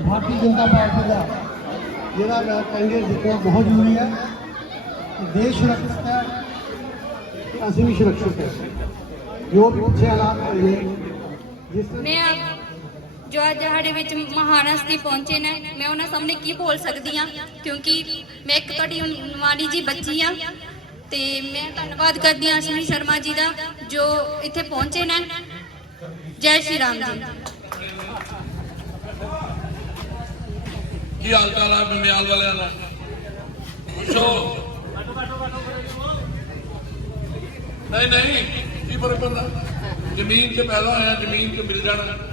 بھارتی جنتا پارٹی دیکھنا بہت ضروری ہے اصل بھی سرکشت ہے جو پوچھے ہلاتے ਜੋ ਅੱਜ ਸਾਡੇ ਵਿੱਚ ਮਹਾਨ ਹਸਤੀ ਪਹੁੰਚੇ ਨੇ, ਮੈਂ ਉਹਨਾਂ ਸਾਹਮਣੇ ਕੀ ਬੋਲ ਸਕਦੀ ਆ ਕਿਉਂਕਿ ਮੈਂ ਇੱਕ ਤੁਹਾਡੀ ਨਵਾਨੀ ਜੀ ਬੱਚੀ ਆ ਤੇ ਮੈਂ ਧੰਨਵਾਦ ਕਰਦੀ ਹਾਂ ਅਸ਼ਵਨੀ ਸ਼ਰਮਾ ਜੀ ਦਾ ਜੋ ਇੱਥੇ ਪਹੁੰਚੇ ਨੇ। ਜੈ ਸ਼੍ਰੀ ਰਾਮ ਜੀ। ਕੀ ਹਾਲ ਚਾਲ ਹੈ ਬੰਮਿਆਲ ਵਾਲਿਆਂ ਦਾ? ਪੁੱਛੋ। ਨਹੀਂ ਨਹੀਂ, ਕੀ ਫ਼ਰਕ ਪੈਂਦਾ? ਜ਼ਮੀਨ 'ਚ ਪੈਦਾ ਹੋਇਆ, ਜ਼ਮੀਨ 'ਚ ਮਿਲ ਜਾਣਾ।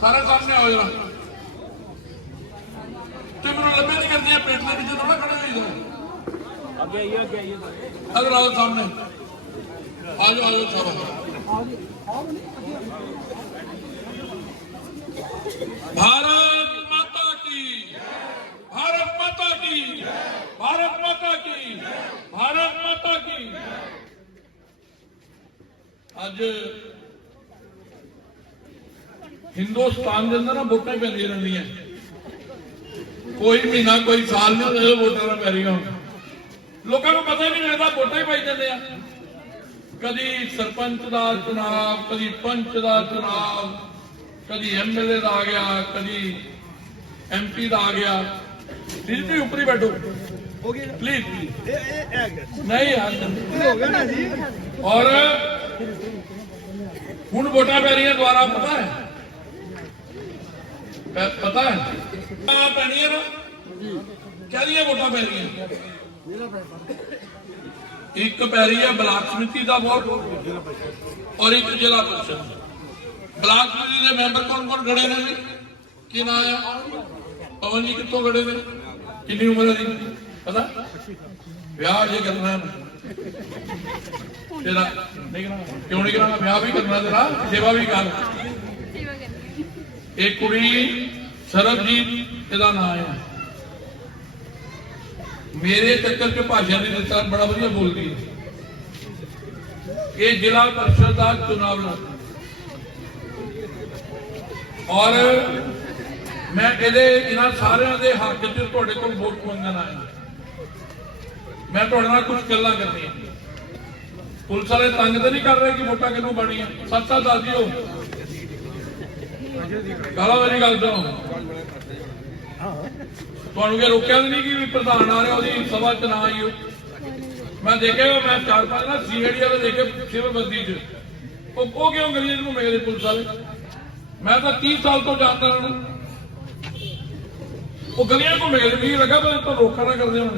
سارے سامنے آ جا میرا لمبے پیٹلے پچھے تھوڑا کھڑا ہوئی آج آ جاؤ آ جاؤ بھارت ماتا کی، بھارت ماتا کی، بھارت ماتا کی، بھارت ماتا کی۔ آج ہندوستان کے اندر ووٹیں پہ رہی ہیں۔ کوئی مہینہ، کوئی سال نہیں ہوتا ووٹر پہ رہی ہوں لوگوں کو پتہ نہیں لگتا ووٹیں پائی جاتے کدی سرپنچ کا چناؤ، کدی پنچ کا چناؤ۔ ਕਦੀ ਐਮਐਲਏ ਦਾ ਆ ਗਿਆ ਕਦੀ ਐਮਪੀ ਦਾ ਆ ਗਿਆ। ਜੀ ਤੁਸੀਂ ਉੱਪਰ ਹੀ ਬੈਠੋ। ਹੋ ਗਿਆ ਪਲੀਜ਼ ਇਹ ਇਹ ਇਹ ਗਿਆ। ਨਹੀਂ ਯਾਰ ਹੋ ਗਿਆ ਨਾ ਜੀ। ਔਰ ਹੁਣ ਵੋਟਾਂ ਪੈ ਰਹੀਆਂ ਦੁਆਰਾ ਪਤਾ ਹੈ? ਪਤਾ ਹੈ? ਆ ਪੈਣੀ ਹੈ ਨਾ ਕਿਹਦੀਆਂ ਵੋਟਾਂ ਪੈ ਰਹੀਆਂ। ਇੱਕ ਪੈ ਰਹੀ ਹੈ ਬਲਾਕ ਸਮਿਤੀ ਦਾ ਵੋਟ ਔਰ ਇੱਕ ਜ਼ਿਲ੍ਹਾ ਪਰਿਸ਼ਦ। ਬਲਾਕ ਸਮਿਤੀ ਦੇ ਮੈਂਬਰ ਕੌਣ ਕੌਣ ਖੜੇ ਨੇ ਜੀ? ਕੀ ਨਾਂ ਆ? ਪਵਨ ਜੀ ਕਿੱਥੋਂ ਖੜੇ ਨੇ? ਕਿੰਨੀ ਉਮਰ ਹੈ ਜੀ? ਪਤਾ? ਵਿਆਹ ਜੇ ਕਰਨਾ ਤੇਰਾ ਕਿਉਂ ਨਹੀਂ ਕਰਾਉਣਾ? ਵਿਆਹ ਵੀ ਕਰਨਾ ਤੇਰਾ, ਸੇਵਾ ਵੀ ਕਰ। ਇਹ ਕੁੜੀ ਸਰਬਜੀਤ ਇਹਦਾ ਨਾਮ ਹੈ ਮੇਰੇ ਚੱਕਰ 'ਚ ਭਾਸ਼ਾ ਦੀ ਦਿੱਤਾ, ਬੜਾ ਵਧੀਆ ਬੋਲਦੀ ਹੈ। ਇਹ ਜ਼ਿਲ੍ਹਾ ਪਰਿਸ਼ਦ ਦਾ ਚੁਣਾਵ ਲੜ ਔਰ ਮੈਂ ਇਹਦੇ, ਇਹਨਾਂ ਸਾਰਿਆਂ ਦੇ ਹੱਕ 'ਚ ਤੁਹਾਡੇ ਕੋਲ ਵੋਟ ਮੰਗਣ ਆਇਆ। ਮੈਂ ਤੁਹਾਡੇ ਨਾਲ ਕੁਝ ਗੱਲਾਂ ਕਰਨੀਆਂ। ਪੁਲਿਸ ਵਾਲੇ ਤੰਗ ਤਾਂ ਨਹੀਂ ਕਰ ਰਹੇ ਕਿ ਵੋਟਾਂ ਕਿਹਨੂੰ ਬਣੀਆਂ ਸੱਚ ਦੱਸ ਦਿਓ। ਕਾਲਾ ਮੇਰੀ ਗੱਲ ਸੁਣੋ? ਤੁਹਾਨੂੰ ਕੀ ਰੋਕਿਆ ਤਾਂ ਨਹੀਂ ਕਿ ਪ੍ਰਧਾਨ ਆ ਰਿਹਾ ਉਹਦੀ ਸਭਾ ਚ ਨਾ ਆਈਓ? ਮੈਂ ਦੇਖਿਆ ਮੈਂ ਚਾਰ ਪੰਜ ਨਾ ਸੀਆਈਡੀ ਵਾਲੇ ਦੇਖੇ ਸਿਵਲ ਬਸਤੀ ਚ। ਉਹ ਉਹ ਕਿਉਂ ਗਲੀਆਂ ਨੂੰ ਮੇਰੇ ਪੁਲਿਸ ਵਾਲੇ? ਮੈਂ ਤਾਂ 30 ਸਾਲ ਤੋਂ ਜਾਣਦਾ ਉਹਨੂੰ ਉਹ ਗਲੀਆਂ ਘੁੰਮੇ ਗਏ ਵੀ ਲੱਗਾ, ਪਰ ਤਾਂ ਰੋਕਾ ਨਾ ਕਰਦੇ ਹੁਣ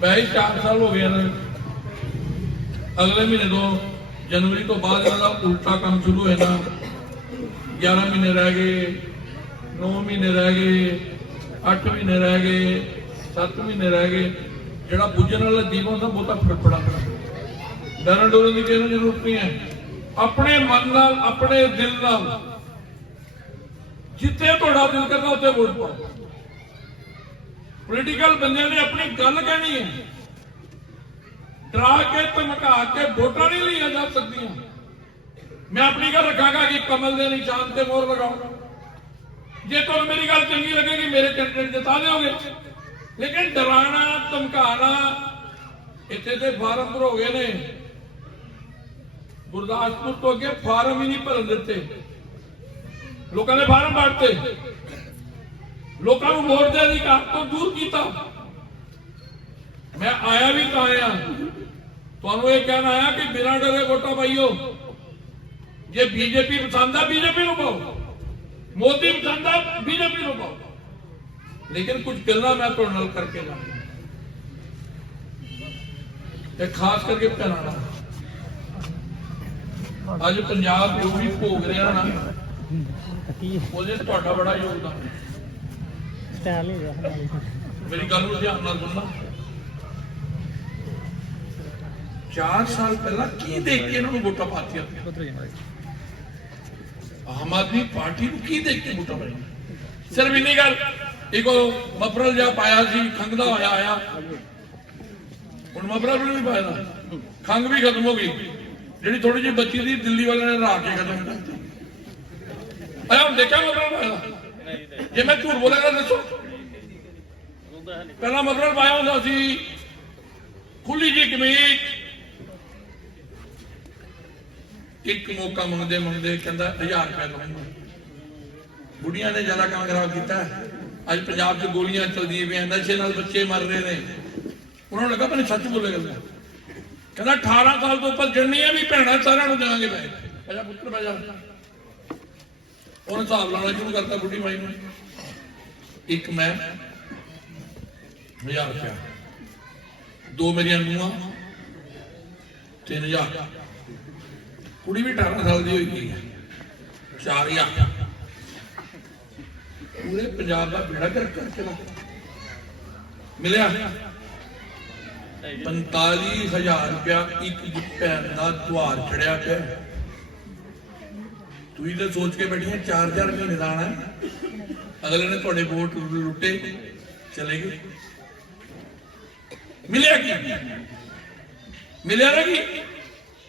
ਜਿਹੜੇ 4 ਸਾਲ ਹੋ ਗਏ ਨੇ ਅਗਲੇ ਮਹੀਨੇ ਤੋਂ, ਜਨਵਰੀ ਤੋਂ ਬਾਅਦ ਇਹਨਾਂ ਦਾ ਉਲਟਾ ਕੰਮ ਸ਼ੁਰੂ ਹੋਇਆ ਨਾ। 11 ਮਹੀਨੇ ਰਹਿ ਗਏ 9 ਮਹੀਨੇ ਰਹਿ ਗਏ 8 ਮਹੀਨੇ ਰਹਿ ਗਏ 7 ਮਹੀਨੇ ਰਹਿ ਗਏ। ਜਿਹੜਾ ਬੁੱਝਣ ਵਾਲਾ ਜੀਵਨ ਹੁੰਦਾ ਬਹੁਤਾ ਫੜਫੜਾ ਡਰਨ ਡਰਨ ਦੀ ਕਿਸੇ ਨੂੰ ਜ਼ਰੂਰਤ ਨਹੀਂ ਹੈ। ਆਪਣੇ ਮਨ ਨਾਲ, ਆਪਣੇ ਦਿਲ ਨਾਲ। ਜਿੱਥੇ ਤੁਹਾਡਾ ਦਿਲ ਕਰਦਾ, ਉੱਥੇ ਵੋਟ ਪਾਓ। ਪੋਲੀਟੀਕਲ ਬੰਦਿਆਂ ਨੇ ਆਪਣੀ ਗੱਲ ਕਹਿਣੀ ਹੈ। ਡਰਾ ਕੇ, ਧਮਕਾ ਕੇ ਵੋਟਾਂ ਨਹੀਂ ਲਈਆਂ ਜਾ ਸਕਦੀਆਂ। ਮੈਂ ਆਪਣੀ ਗੱਲ ਰੱਖਾਂਗਾ ਕਿ ਕਮਲ ਦੇ ਨਿਸ਼ਾਨ ਤੇ ਮੋਹਰ ਲਗਾਉਂਗਾ ਜੇ ਤੁਹਾਨੂੰ ਮੇਰੀ ਗੱਲ ਚੰਗੀ ਲੱਗੇਗੀ, ਮੇਰੇ ਕੈਂਡੀਡੇਟ ਜਿਤਾ ਦਿਓਗੇ। ਲੇਕਿਨ ਡਰਾਣਾ, ਧਮਕਾਣਾ ਇੱਥੇ ਤੇ ਫਾਰਮ ਭਰ ਹੋ ਗਏ ਨੇ। ਗੁਰਦਾਸਪੁਰ ਤੋਂ ਅੱਗੇ ਫਾਰਮ ਹੀ ਨਹੀਂ ਭਰਨ ਦਿੱਤੇ। ਲੋਕਾਂ ਨੇ ਫਾਰਮ ਭਰਤੇ ਲੋਕਾਂ ਨੂੰ ਵੋਟ ਦੇ ਅਧਿਕਾਰ ਤੋਂ ਦੂਰ ਕੀਤਾ। ਮੈਂ ਆਇਆ ਵੀ ਤਾਂ ਆਇਆ। ਤੁਹਾਨੂੰ ਇਹ ਕਹਿਣਾ ਆਇਆ ਕਿ ਬਿਨਾਂ ਡਰੇ ਵੋਟਾਂ ਪਾਈਓ। ਜੇ ਬੀਜੇਪੀ ਪਸੰਦ ਆ, ਬੀਜੇਪੀ ਨੂੰ ਪਾਓ। ਮੋਦੀ ਪਸੰਦ ਆ, ਬੀਜੇਪੀ ਨੂੰ ਪਾਓ। ਲੇਕਿਨ ਕੁਝ ਗੱਲਾਂ ਮੈਂ ਤੁਹਾਡੇ ਨਾਲ ਕਰਕੇ ਜਾਣਾ ਤੇ ਖਾਸ ਕਰਕੇ ਪਹਿਰਾਣਾ ਅੱਜ ਪੰਜਾਬ ਜੋ ਵੀ ਭੋਗ ਰਿਹਾ ਨਾ ਉਹਦੇ ਤੁਹਾਡਾ ਬੜਾ ਯੋਗਦਾਨ। ਹੈ ਮੇਰੀ ਗੱਲ ਨੂੰ ਧਿਆਨ ਨਾਲ ਸੁਣਨਾ। 4 ਸਾਲ ਪਹਿਲਾਂ ਕੀ ਦੇਖ ਕੇ ਇਹਨਾਂ ਨੂੰ ਵੋਟਾਂ ਪਾਤੀਆਂ? ਆਮ ਆਦਮੀ ਪਾਰਟੀ ਨੂੰ ਕੀ ਦੇਖ ਕੇ ਵੋਟਾਂ ਪਾਈਆਂ? ਸਿਰਫ ਇੰਨੀ ਗੱਲ ਇੱਕੋ ਮਫਰਲ ਜਿਹਾ ਪਾਇਆ ਸੀ ਖੰਗਦਾ ਹੋਇਆ ਆਇਆ। ਹੁਣ ਮਫਰਲ ਵੀ ਨਹੀਂ ਪਾਇਆ। ਖੰਗ ਵੀ ਖਤਮ ਹੋ ਗਈ। ਜਿਹੜੀ ਥੋੜੀ ਜਿਹੀ ਬੱਚੀ ਸੀ, ਦਿੱਲੀ ਵਾਲਿਆਂ ਨੇ ਰਾਹ ਕੇ ਖਤਮ ਕਰਤੀ। ਆਇਆ ਹੁਣ ਦੇਖਿਆ ਮਫਰਲ ਜੇ ਮੈਂ ਝੂਠ ਬੋਲਾਂਗਾ ਦੱਸੋ। ਪਹਿਲਾਂ ਮਤਲਬ ਪਾਇਆ ਹੁੰਦਾ ਸੀ ਖੁੱਲੀ ਜੀ ਕਮੀਜ਼। ਇੱਕ ਮੌਕਾ ਮੰਗਦੇ ਮੰਗਦੇ ਕਹਿੰਦਾ 1000 ਰੁਪਏ ਦਊਂਗਾ। ਬੁੜੀਆਂ ਨੇ ਜ਼ਿਆਦਾ ਕੰਮ ਖਰਾਬ ਕੀਤਾ। ਅੱਜ ਪੰਜਾਬ 'ਚ ਗੋਲੀਆਂ ਚੱਲਦੀਆਂ ਪਈਆਂ, ਨਸ਼ੇ ਨਾਲ ਬੱਚੇ ਮਰ ਰਹੇ ਨੇ। ਉਹਨਾਂ ਨੂੰ ਲੱਗਾ ਮੈਨੂੰ ਸੱਚ ਬੋਲੇ ਗੱਲ। ਕਹਿੰਦਾ 18 ਸਾਲ ਤੋਂ ਉੱਪਰ ਜਿੰਨੀਆਂ ਵੀ ਭੈਣਾਂ ਸਾਰਿਆਂ ਨੂੰ ਦੇਵਾਂਗੇ ਮੈਂ। ਬਜਾ ਪੁੱਤਰ ਬਜਾ ਉਹਨੇ ਹਿਸਾਬ ਲਾਉਣਾ ਸ਼ੁਰੂ ਕਰਤਾ ਬੁੱਢੀ ਮਾਈ ਨੂੰ। ਇੱਕ ਮੈਂ 1000 ਰੁਪਇਆ। ਦੋ ਮੇਰੀਆਂ ਨੂੰਹਾਂ 3000 ਕੁੜੀ ਵੀ 18 ਸਾਲ ਦੀ ਹੋਈ ਗਈ ਹੈ। 4000 ਪੂਰੇ ਪੰਜਾਬ ਦਾ ਬੇੜਾ ਕਰ ਕਰਕੇ ਮਿਲਿਆ? 45000 ਰੁਪਇਆ ਇੱਕ ਭੈਣ ਦਾ ਦੁਆਰ ਚੜਿਆ ਪਿਆ। ਤੁਸੀਂ ਤਾਂ ਸੋਚ ਕੇ ਬੈਠੀਆਂ 4-4 ਮਹੀਨੇ ਦਾ ਆਣਾ ਅਗਲੇ ਨੇ ਤੁਹਾਡੇ ਵੋਟ ਲੁੱਟੇ ਚਲੇ ਗਏ। ਮਿਲਿਆ ਕੀ? ਮਿਲਿਆ ਨਾ ਕੀ?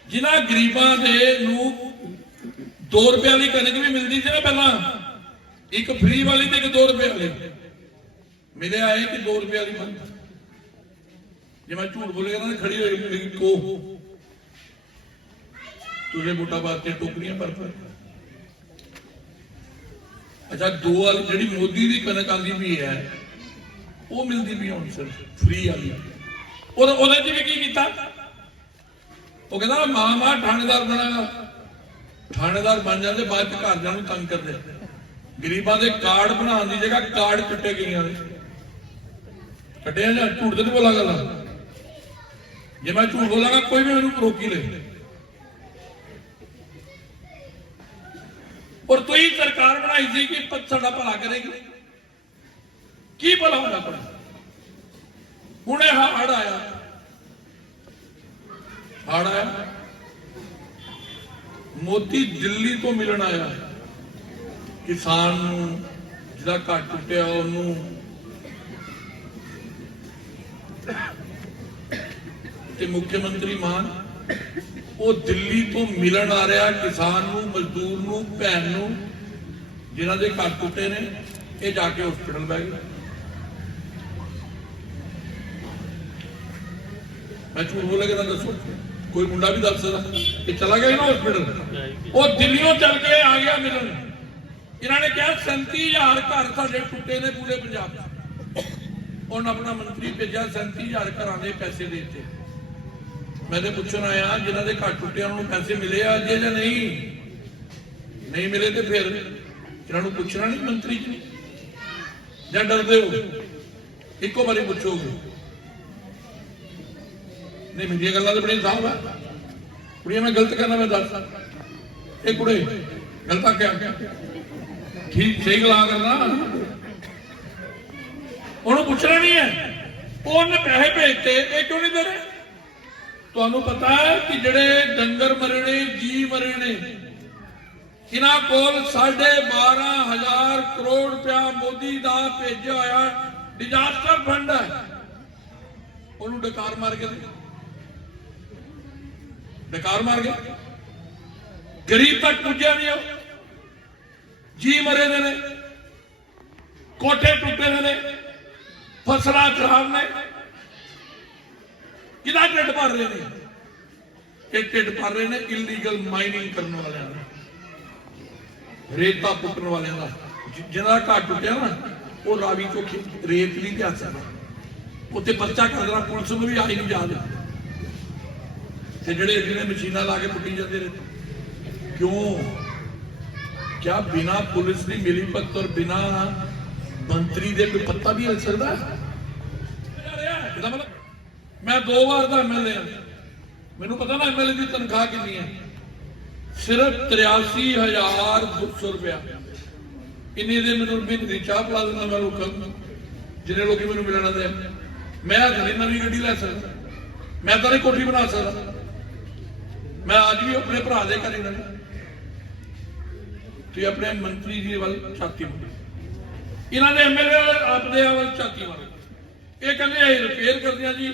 ਜਿਨ੍ਹਾਂ ਗਰੀਬਾਂ ਦੇ ਨੂੰ 2 ਰੁਪਏ ਵਾਲੀ ਕਣਕ ਵੀ ਮਿਲਦੀ ਸੀ ਨਾ ਪਹਿਲਾਂ, ਇੱਕ ਫ੍ਰੀ ਵਾਲੀ ਤੇ ਇੱਕ 2 ਰੁਪਏ ਵਾਲੀ। ਮਿਲਿਆ ਹੈ ਕਿ 2 ਰੁਪਏ ਵਾਲੀ ਬੰਦ ਜੇ ਮੈਂ ਝੂਠ ਬੋਲੇਗਾ ਨਾ ਖੜੀ ਹੋਈ ਮੇਰੀ ਕੋ ਤੁਰੇ ਮੋਟਾ ਬਾਤ ਤੇ ਟੋਕਰੀਆਂ ਪਰ ਪਰ ਅੱਛਾ ਦੋ ਵਾਲੀ ਜਿਹੜੀ ਮੋਦੀ ਦੀ ਕਣਕ ਆਂਦੀ ਵੀ ਹੈ, ਉਹ ਮਿਲਦੀ ਵੀ ਹੁਣ ਸਰ ਫ੍ਰੀ ਵਾਲੀ। ਉਹਦੇ ਉਹਦੇ ਚ ਵੀ ਕੀ ਕੀਤਾ? ਉਹ ਕਹਿੰਦਾ, ਮਾਂ ਮਾਂ ਥਾਣੇਦਾਰ ਬਣਾ। ਥਾਣੇਦਾਰ ਬਣ ਜਾਂਦੇ, ਬਾਅਦ ਚ ਘਰ ਜਾਣ ਨੂੰ ਤੰਗ ਕਰਦੇ। ਗਰੀਬਾਂ ਦੇ ਕਾਰਡ ਬਣਾਉਣ ਦੀ ਜਗ੍ਹਾ ਕਾਰਡ ਕੱਟੇ ਗਈਆਂ ਨੇ। ਕੱਟਿਆ ਜਾਂ ਝੂਠ ਤੇ ਨਹੀਂ ਬੋਲਾ ਗੱਲ ਜੇ ਮੈਂ ਝੂਠ ਬੋਲਾਂਗਾ, ਕੋਈ ਵੀ ਮੈਨੂੰ ਰੋਕੀ ਲੈ। ਔਰ ਤੁਸੀਂ ਸਰਕਾਰ ਬਣਾਈ ਸੀ ਕਿ ਸਾਡਾ ਭਲਾ ਕਰੇਗੀ? ਕੀ ਭਲਾ ਹੋਣਾ ਪਰ ਹੁਣੇ ਹੜ ਆਇਆ। ਹੜ ਆਇਆ। ਮੋਦੀ ਦਿੱਲੀ ਤੋਂ ਮਿਲਣ ਆਇਆ। ਕਿਸਾਨ ਨੂੰ ਜਿਹੜਾ ਘਰ ਟੁੱਟਿਆ, ਉਹਨੂੰ ਤੇ ਮੁੱਖ ਮੰਤਰੀ ਮਾਨ, ਉਹ ਦਿੱਲੀ ਤੋਂ ਮਿਲਣ ਆ ਰਿਹਾ ਕਿਸਾਨ ਨੂੰ, ਮਜ਼ਦੂਰ ਨੂੰ, ਭੈਣ ਨੂੰ, ਜਿਨ੍ਹਾਂ ਦੇ ਘਰ ਟੁੱਟੇ ਨੇ, ਇਹ ਜਾ ਕੇ ਹਸਪੀਟਲ ਬੈ ਗਏ। ਮੈਂ ਝੂਠ ਬੋਲੇਗਾ ਤਾਂ ਦੱਸੋ, ਕੋਈ ਮੁੰਡਾ ਵੀ ਦੱਸ ਸਕਦਾ, ਇਹ ਚਲਾ ਗਿਆ ਨਾ ਹਸਪੀਟਲ ਉਹ ਦਿੱਲੀੋਂ ਚੱਲ ਕੇ ਆ ਗਿਆ ਮਿਲਣ। ਇਹਨਾਂ ਨੇ ਕਿਹਾ 37000 ਘਰ ਸਾਡੇ ਟੁੱਟੇ ਨੇ ਪੂਰੇ ਪੰਜਾਬ 'ਚ ਉਹਨਾਂ ਆਪਣਾ ਮੰਤਰੀ ਭੇਜਿਆ 37000 ਘਰਾਂ ਦੇ ਪੈਸੇ ਦੇ ਦਿੱਤੇ। ਮੈਂ ਤੇ ਪੁੱਛਣ ਆਇਆ, ਜਿਨ੍ਹਾਂ ਦੇ ਘਰ ਟੁੱਟਿਆ ਉਹਨਾਂ ਨੂੰ ਪੈਸੇ ਮਿਲੇ ਆ ਜੇ ਜਾਂ ਨਹੀਂ? ਨਹੀਂ ਮਿਲੇ ਤੇ ਫਿਰ ਇਹਨਾਂ ਨੂੰ ਪੁੱਛਣਾ ਨਹੀਂ ਮੰਤਰੀ ਜੀ? ਜਾਂ ਡਰਦੇ ਹੋ? ਇੱਕੋ ਵਾਰੀ ਪੁੱਛੋਗੇ। ਨਹੀਂ, ਮੇਰੀਆਂ ਗੱਲਾਂ ਤਾਂ ਬੜੀਆਂ ਸਾਫ਼ ਆ। ਕੁੜੀਆਂ, ਮੈਂ ਗਲਤ ਕਰਨਾ ਮੈਂ ਦੱਸ ਇਹ ਕੁੜੇ, ਗਲਤ ਆ ਕਿਆ ਠੀਕ, ਸਹੀ ਗੱਲਾਂ ਕਰਨਾ ਉਹਨੂੰ ਪੁੱਛਣਾ ਨਹੀਂ ਹੈ। ਉਹਨੇ ਪੈਸੇ ਭੇਜਤੇ, ਇਹ ਕਿਉਂ ਨਹੀਂ ਦੇ ਰਹੇ? ਤੁਹਾਨੂੰ ਪਤਾ ਹੈ ਕਿ ਜਿਹੜੇ ਡੰਗਰ ਮਰੇ ਨੇ ਜੀ ਮਰੇ ਨੇ, ਇਹਨਾਂ ਕੋਲ 12500 ਕਰੋੜ ਰੁਪਇਆ ਮੋਦੀ ਦਾ ਭੇਜਿਆ ਹੋਇਆ ਡਿਜ਼ਾਸਟਰ ਫੰਡ ਹੈ। ਉਹਨੂੰ ਡਕਾਰ ਮਾਰ ਕੇ ਡਕਾਰ ਮਾਰ ਕੇ। ਗਰੀਬ ਤੱਕ ਪੁੱਜਿਆ ਨਹੀਂ ਉਹ। ਜੀ ਮਰੇ ਦੇ ਨੇ। ਕੋਠੇ ਟੁੱਟੇ ਦੇ ਨੇ। ਫਸਲਾਂ ਖਰਾਬ ਨੇ। ਕਿਹਦਾ ਢਿੱਡ ਭਰ ਰਹੇ ਨੇ? ਇਹ ਢਿੱਡ ਭਰ ਰਹੇ ਨੇ ਇਲੀਗਲ ਮਾਈਨਿੰਗ ਕਰਨ ਵਾਲਿਆਂ ਦਾ, ਰੇਤਾ ਪੁੱਟਣ ਵਾਲਿਆਂ ਦਾ। ਜਿ- ਜਿਹਨਾਂ ਘਰ ਟੁੱਟਿਆ ਨਾ, ਉਹ ਰਾਵੀ ਤੋਂ ਰੇਤ ਨਹੀਂ ਲਿਆ ਸਕਦਾ। ਉੱਤੇ ਪਰਚਾ ਕਰ ਪੁਲਿਸ ਨੂੰ ਵੀ ਆਈ ਨਹੀਂ ਯਾਦ ਤੇ ਜਿਹੜੇ ਜਿਹੜੇ ਮਸ਼ੀਨਾਂ ਲਾ ਕੇ ਪੁੱਟੀ ਜਾਂਦੇ ਨੇ। ਕਿਉਂ? ਕਿਆ ਬਿਨਾ ਪੁਲਿਸ ਦੀ ਮਿਲੀ ਭਗਤ ਔਰ ਬਿਨਾ ਮੰਤਰੀ ਦੇ ਕੋਈ ਪੱਤਾ ਵੀ ਹਿਲ ਸਕਦਾ? ਇਹਦਾ ਮਤਲਬ ਮੈਂ ਦੋ ਵਾਰ ਦਾ ਐਮਐਲਏ ਆ। ਮੈਨੂੰ ਪਤਾ ਨਾ ਐਮਐਲਏ ਦੀ ਤਨਖਾਹ ਕਿੰਨੀ ਹੈ ਸਿਰਫ 83200 ਰੁਪਇਆ। ਇੰਨੇ ਦੇ ਮੈਨੂੰ ਬਿਨ ਚਾਹ ਪਲਾ ਦੇਣਾ ਮੈਂ ਲੋਕਾਂ ਨੂੰ ਲੋਕੀ ਮੈਨੂੰ ਮਿਲਣ ਆਉਂਦੇ ਆ। ਮੈਂ ਹਜੇ ਨਵੀਂ ਗੱਡੀ ਲੈ ਸਕਦਾ। ਮੈਂ ਤਾਂ ਨਹੀਂ ਕੋਠੀ ਬਣਾ ਸਕਦਾ। ਮੈਂ ਅੱਜ ਵੀ ਆਪਣੇ ਭਰਾ ਦੇ ਘਰੇ ਨਾਲ ਤੇ ਆਪਣੇ ਮੰਤਰੀ ਜੀ ਵੱਲ ਛਾਤੀ ਮਾਰੀ। ਇਹਨਾਂ ਦੇ ਐਮਐਲਏ ਆਪਦੇ ਵੱਲ ਛਾਤੀ ਮਾਰੀ। ਇਹ ਕਹਿੰਦੇ ਅਸੀਂ ਰਿਪੇਅਰ ਕਰਦੇ ਆ ਜੀ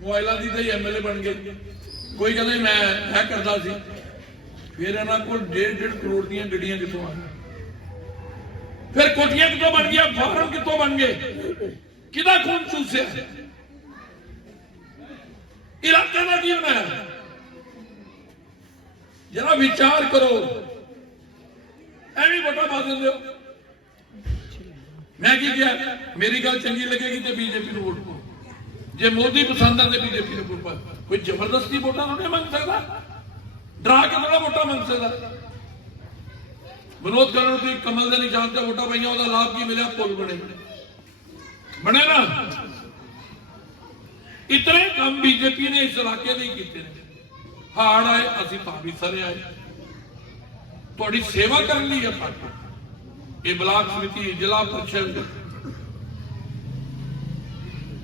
ਮੋਬਾਈਲਾਂ ਦੀ ਤੇ ਐਮਐਲਏ ਬਣ ਗਏ। ਕੋਈ ਕਹਿੰਦਾ ਮੈਂ ਇਹ ਕਰਦਾ ਸੀ। ਫਿਰ ਇਹਨਾਂ ਕੋਲ 1.5 ਕਰੋੜ ਦੀਆਂ ਗੱਡੀਆਂ ਕਿੱਥੋਂ ਆ ਫਿਰ ਕੋਠੀਆਂ ਕਿੱਥੋਂ ਬਣ ਗਈਆਂ? ਫਾਰਮ ਕਿੱਥੋਂ ਬਣ ਗਏ? ਕਿਹਦਾ ਖੂਨ ਚੂਸਿਆ? ਇਲਾਕੇ ਦਾ ਕੀ ਬਣਾਇਆ? ਜਰਾ ਵਿਚਾਰ ਕਰੋ। ਐਵੇਂ ਵੋਟਾਂ ਪਾ ਦਿੰਦੇ ਹੋ। ਮੈਂ ਕੀ ਕਿਹਾ? ਮੇਰੀ ਗੱਲ ਚੰਗੀ ਲੱਗੇਗੀ ਤੇ ਬੀਜੇਪੀ ਨੂੰ ਵੋਟ ਪਾਓ। ਜੇ ਮੋਦੀ ਪਸੰਦ ਆ ਤੇ ਬੀਜੇਪੀ ਦੇ ਵੋਟ ਕੋਈ ਜ਼ਬਰਦਸਤੀ ਵੋਟਾਂ ਨੂੰ ਨਹੀਂ ਮੰਗ ਸਕਦਾ? ਡਰਾ ਕੇ ਥੋੜਾ ਵੋਟਾਂ ਮੰਗ ਸਕਦਾ? ਵਿਰੋਧ ਕਰਨ ਨੂੰ ਤੁਸੀਂ ਕਮਲ ਦੇ ਨਿਸ਼ਾਨ ਤੇ ਵੋਟਾਂ ਪਾਈਆਂ, ਉਹਦਾ ਲਾਭ ਕੀ ਮਿਲਿਆ? ਪੁੱਲ ਬਣੇ। ਬਣੇ ਨਾ। ਇਤਨੇ ਕੰਮ ਬੀਜੇਪੀ ਨੇ ਇਸ ਇਲਾਕੇ ਦੇ ਕੀਤੇ ਨੇ। ਹਾੜ ਆਏ, ਅਸੀਂ ਤਾਂ ਵੀ ਸਰੇ ਆਏ। ਤੁਹਾਡੀ ਸੇਵਾ ਕਰਨ ਲਈ ਹੈ ਪਾਰਟੀ। ਇਹ ਬਲਾਕ ਸਮਿਤੀ ਜ਼ਿਲ੍ਹਾ ਪਰਿਸ਼ਦ।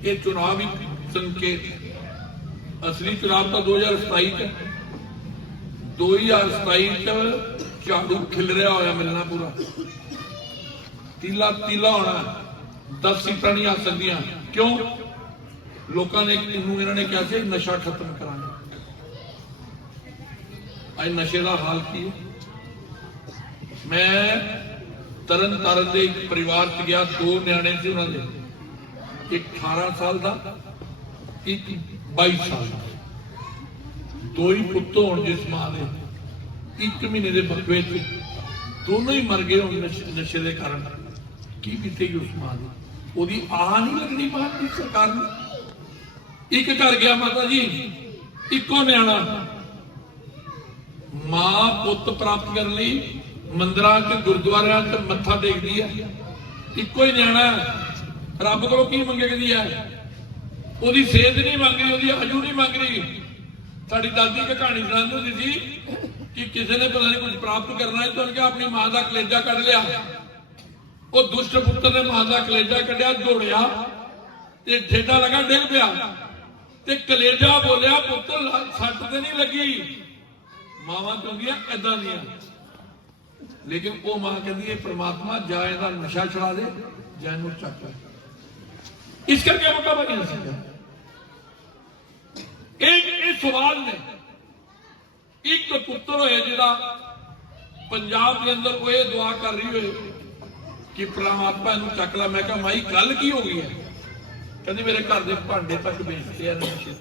ਇਹ ਚੁਣਾਵੀ ਸੰਕੇਤ ਹੈ। ਅਸਲੀ ਚੁਣਾਵ 2027 ਚ 2027 ਚ ਝਾੜੂ ਖਿਲ ਰਿਹਾ ਹੋਇਆ ਮਿਲਣਾ ਪੂਰਾ। ਤੀਲਾ ਤੀਲਾ ਹੋਣਾ 10 ਸੀਟਾਂ ਨਹੀਂ ਆ ਸਕਦੀਆਂ। ਕਿਉਂ? ਲੋਕਾਂ ਨੇ ਨੂੰ ਇਹਨਾਂ ਨੇ ਕਿਹਾ ਸੀ, ਨਸ਼ਾ ਖਤਮ ਕਰਾਂਗੇ। ਅੱਜ ਨਸ਼ੇ ਦਾ ਹਾਲ ਕੀ ਹੈ? ਮੈਂ ਤਰਨ ਤਾਰਨ ਦੇ ਇੱਕ ਪਰਿਵਾਰ ਚ ਗਿਆ, ਦੋ ਨਿਆਣੇ ਸੀ ਉਹਨਾਂ ਦੇ। ਇੱਕ 18 ਸਾਲ ਦਾ ਇੱਕ 22 ਸਾਲ ਦੋ। ਹੀ ਪੁੱਤ ਹੋਣ ਜਿਸ ਮਾਂ ਦੇ ਇੱਕ ਮਹੀਨੇ ਦੇ ਬਕਵੇ ਚ ਦੋਨੋਂ ਹੀ ਮਰ ਗਏ ਹੋਣ ਨਸ਼ੇ- ਦੇ ਕਾਰਨ। ਕੀ ਬੀਤੇਗੀ ਉਸ ਮਾਂ ਦੀ? ਉਹਦੀ ਆਹ ਨਹੀਂ ਲੱਗਣੀ ਮਾਂ ਦੀ ਸਰਕਾਰ ਨੂੰ। ਇੱਕ ਘਰ ਗਿਆ ਮਾਤਾ ਜੀ, ਇੱਕੋ ਨਿਆਣਾ। ਮਾਂ ਪੁੱਤ ਪ੍ਰਾਪਤ ਕਰਨ ਲਈ ਮੰਦਿਰਾਂ 'ਚ, ਗੁਰਦੁਆਰਿਆਂ 'ਚ ਮੱਥਾ ਟੇਕਦੀ ਹੈ ਇੱਕੋ ਹੀ ਨਿਆਣਾ। ਰੱਬ ਕੋਲੋਂ ਕੀ ਮੰਗਦੀ ਹੈ ਉਹਦੀ ਸੇਧ ਨਹੀਂ ਮੰਗ ਰਹੀ, ਉਹਦੀ ਆਜੂ ਨਹੀਂ ਮੰਗ ਰਹੀ। ਸਾਡੀ ਦਾਦੀ ਕਹਾਣੀ ਸੁਣਾਉਂਦੀ ਹੁੰਦੀ ਸੀ ਕਿ ਕਿਸੇ ਨੇ ਪਤਾ ਨਹੀਂ ਕੁਝ ਪ੍ਰਾਪਤ ਕਰਨਾ ਹੈ ਤਾਂ ਉਹਨੇ ਆਪਣੀ ਮਾਂ ਦਾ ਕਲੇਜਾ ਕੱਢ ਲਿਆ। ਉਹ ਦੁਸ਼ਟ ਪੁੱਤਰ ਨੇ ਮਾਂ ਦਾ ਕਲੇਜਾ ਕੱਢਿਆ, ਦੌੜਿਆ ਤੇ ਠੇਡਾ ਲਗਾ, ਡਿੱਗ ਪਿਆ। ਤੇ ਕਲੇਜਾ ਬੋਲਿਆ, ਪੁੱਤ, ਸੱਟ ਤੇ ਨਹੀਂ ਲੱਗੀ। ਮਾਵਾਂ ਕਹਿੰਦੀਆਂ ਐਦਾਂ ਦੀਆਂ। ਲੇਕਿਨ ਉਹ ਮਾਂ ਕਹਿੰਦੀ ਹੈ ਪ੍ਰਮਾਤਮਾ ਜਾਂ ਇਹਦਾ ਨਸ਼ਾ ਛੁਡਾ ਦੇ ਜਾਂ ਇਹਨੂੰ ਚੱਕ ਲੈ। ਇਸ ਕਰਕੇ ਵੋਟਾਂ ਬਣੀਆਂ ਸੀ? ਇਹ ਇਹ ਸਵਾਲ ਨੇ। ਇੱਕ ਪੁੱਤਰ ਹੋਇਆ ਜਿਹੜਾ ਪੰਜਾਬ ਦੇ ਅੰਦਰ ਉਹ ਇਹ ਦੁਆ ਕਰ ਰਹੀ ਹੋਏ ਕਿ ਪ੍ਰਮਾਤਮਾ ਇਹਨੂੰ ਚੱਕ ਲੈ। ਮੈਂ ਕਿਹਾ, ਮਾਈ, ਗੱਲ ਕੀ ਹੋ ਗਈ ਹੈ? ਕਹਿੰਦੀ, ਮੇਰੇ ਘਰ ਦੇ ਭਾਂਡੇ ਤੱਕ ਵੇਚਦੇ ਆ ਨਸ਼ੇ